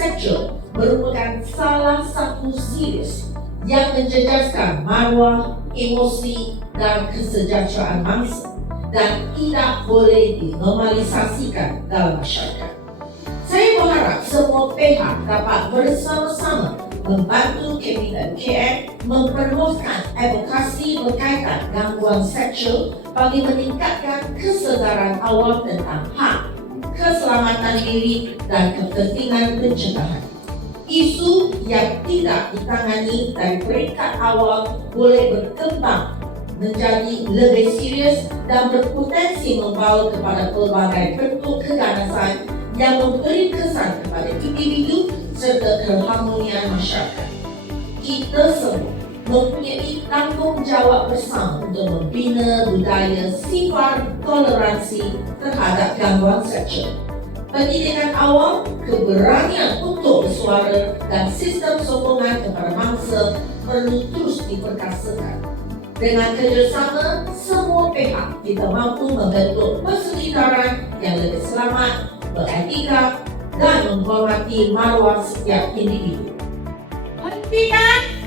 seksual merupakan salah satu serius yang menjejaskan maruah, emosi dan kesejahteraan bangsa dan tidak boleh dinormalisasikan dalam masyarakat. Saya berharap semua pihak dapat bersama-sama membantu Kabinet KM memperluaskan advokasi berkaitan gangguan seksual bagi meningkatkan kesedaran awam tentang hak, keselamatan diri dan kepentingan pencegahan. Isu yang tidak ditangani dari peringkat awal boleh berkembang menjadi lebih serius dan berpotensi membawa kepada pelbagai bentuk keganasan yang memberi kesan kepada individu serta keharmonian masyarakat. Kita semua mempunyai tanggungjawab bersama untuk membina budaya sifar toleransi terhadap gangguan seksual. Pendidikan awam, keberanian untuk bersuara dan sistem sokongan kepada bangsa perlu terus diperkasakan. Dengan kerjasama semua pihak, kita mampu membentuk persekitaran yang lebih selamat, beretika dan menghormati maruah setiap individu. Hentikan